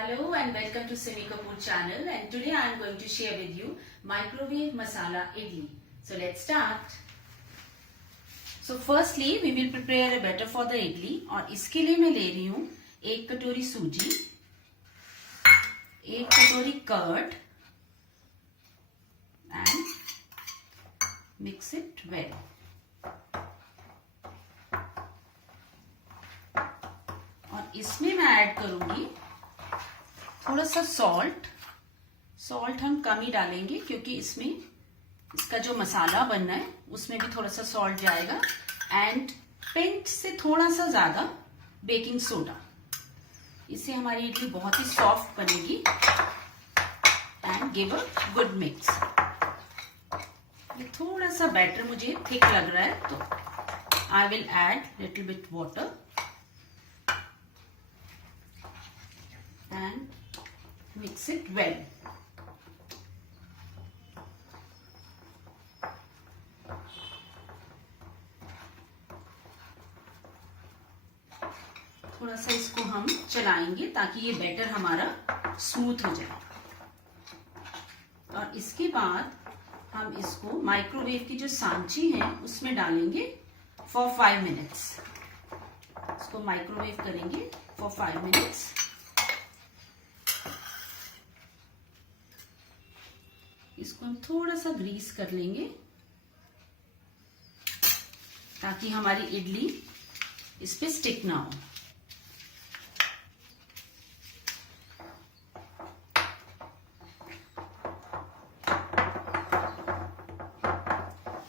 Hello and welcome to Simi Kapoor channel, and today I am going to share with you microwave masala idli. So let's start. So firstly we will prepare a batter for the idli और इसके लिए मैं ले रही हूँ 1 कटोरी सूजी, 1 कटोरी curd and mix it well. और इसमें मैं ऐड करूंगी थोड़ा सा सॉल्ट हम कम ही डालेंगे क्योंकि इसमें इसका जो मसाला बनना है उसमें भी थोड़ा सा सॉल्ट जाएगा एंड पिंच से थोड़ा सा ज्यादा बेकिंग सोडा. इससे हमारी इडली बहुत ही सॉफ्ट बनेगी and give a good mix. ये थोड़ा सा बैटर मुझे थिक लग रहा है तो I will add little bit water and mix it well. थोड़ा सा इसको हम चलाएंगे ताकि ये बैटर हमारा स्मूथ हो जाए. और इसके बाद हम इसको माइक्रोवेव की जो सांची है उसमें डालेंगे फॉर 5 मिनट्स. इसको माइक्रोवेव करेंगे फॉर 5 मिनट्स. इसको हम थोड़ा सा ग्रीस कर लेंगे ताकि हमारी इडली इस पे स्टिक ना हो.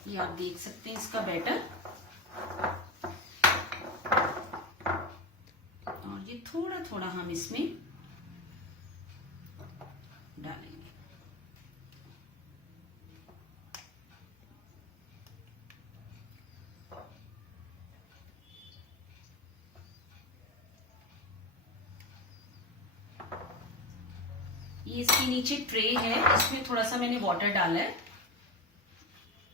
ये आप देख सकते हैं इसका बैटर. और ये थोड़ा थोड़ा हम इसमें डालेंगे. ये इसके नीचे ट्रे है, इसमें थोड़ा सा मैंने वाटर डाला है.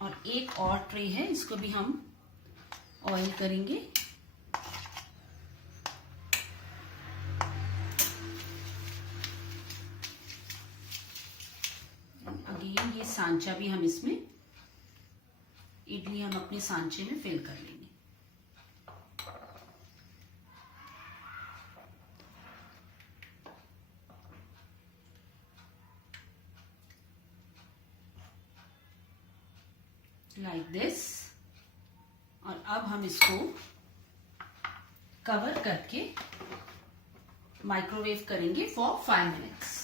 और एक और ट्रे है, इसको भी हम ऑयल करेंगे. अगेन ये सांचा भी हम इसमें इडली हम अपने सांचे में फिल कर लेंगे. Like this. और अब हम इसको कवर करके माइक्रोवेव करेंगे फॉर 5 मिनट्स.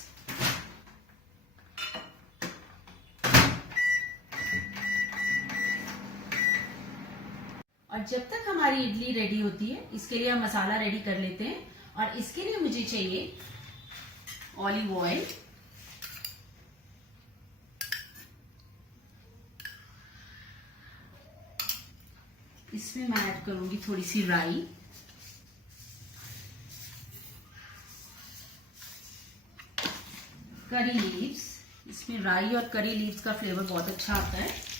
और जब तक हमारी इडली रेडी होती है इसके लिए हम मसाला रेडी कर लेते हैं. और इसके लिए मुझे चाहिए ऑलिव ऑयल, इसमें मैं ऐड करूंगी थोड़ी सी राई, करी लीव्स. इसमें राई और करी लीव्स का फ्लेवर बहुत अच्छा आता है.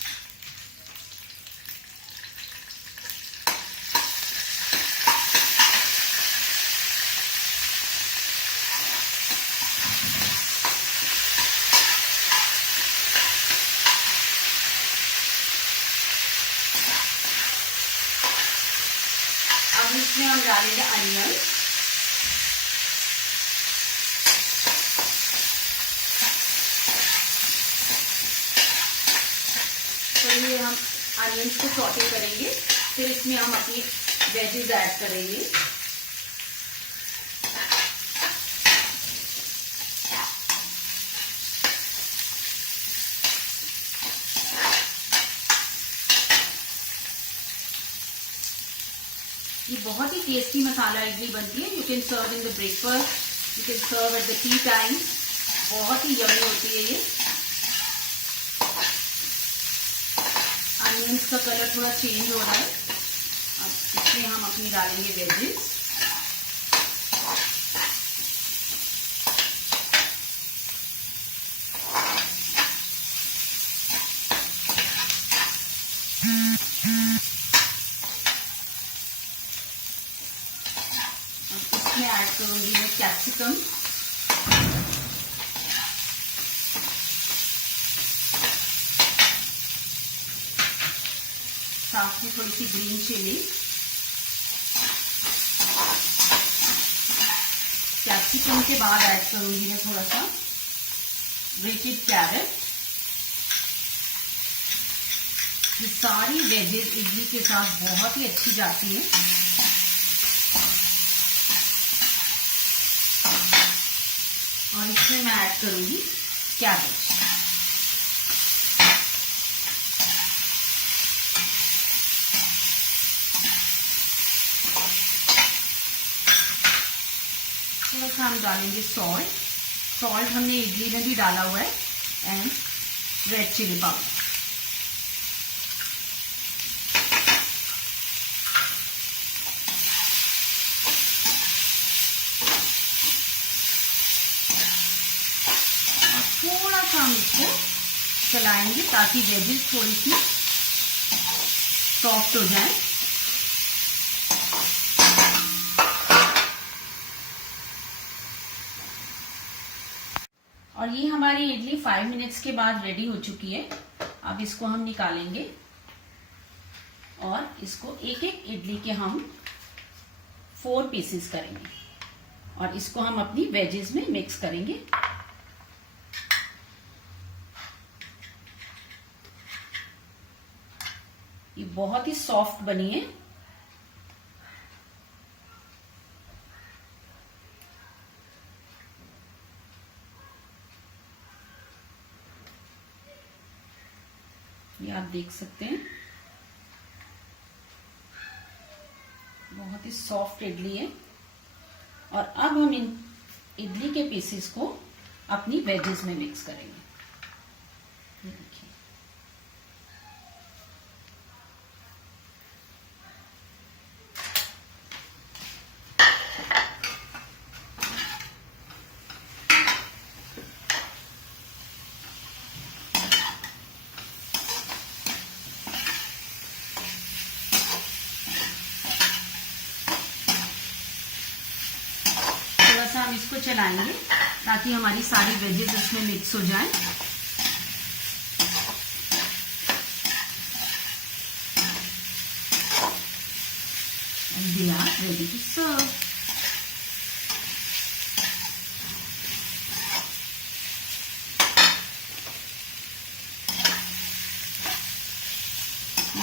अब इसमें हम डालेंगे अनियन. तो ये हम अनियंस को सॉटे करेंगे, फिर इसमें हम अपनी वेजेस ऐड करेंगे. ये बहुत ही टेस्टी मसाला इडली बनती है. You can serve in the breakfast, you can serve at the tea time. बहुत ही यम्मी होती है ये. अनियंस का कलर थोड़ा चेंज हो रहा है. अब इसमें हम अपनी डालेंगे वेजेस. इसमें ऐड करूंगी मैं कैप्सिकम. साथ में थोड़ी सी ग्रीन चिली, कैप्सिकम के बाद ऐड करूंगी मैं थोड़ा सा ग्रेटेड कैरेट। ये सारी वेजेस इडली के साथ बहुत ही अच्छी जाती है। और इसमें मैं ऐड करूंगी कैबेज। थोड़ा सा हम डालेंगे सॉल्ट। सॉल्ट हमने इडली में भी डाला हुआ है, एंड रेड चिली पाउडर। और थोड़ा सा हम इसको चलाएंगे ताकि वेजिस थोड़ी सी सॉफ्ट हो जाए। और ये हमारी इडली 5 मिनट्स के बाद रेडी हो चुकी है। अब इसको हम निकालेंगे और इसको एक एक इडली के हम 4 पीसेस करेंगे और इसको हम अपनी वेजेस में मिक्स करेंगे। ये बहुत ही सॉफ्ट बनी है। ये आप देख सकते हैं, बहुत ही सॉफ्ट इडली है। और अब हम इन इडली के पीसेस को अपनी वेजेस में मिक्स करेंगे। ये देखिए, थोड़ा सा हम इसको चलाएंगे ताकि हमारी सारी वेजेस इसमें मिक्स हो जाए। And they are ready to serve.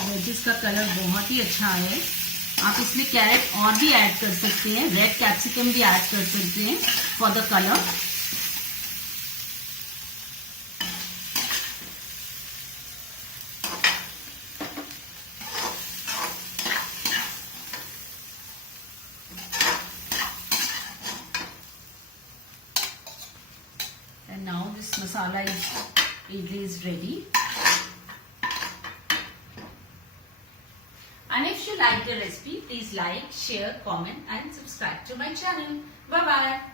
Veggies का कलर बहुत ही अच्छा है। आप इसमें कैरेट और भी ऐड कर सकते हैं, रेड कैप्सिकम भी ऐड कर सकते हैं for the colour. And now this masala idli is ready. And if you like the recipe, please like, share, comment and subscribe to my channel. Bye bye.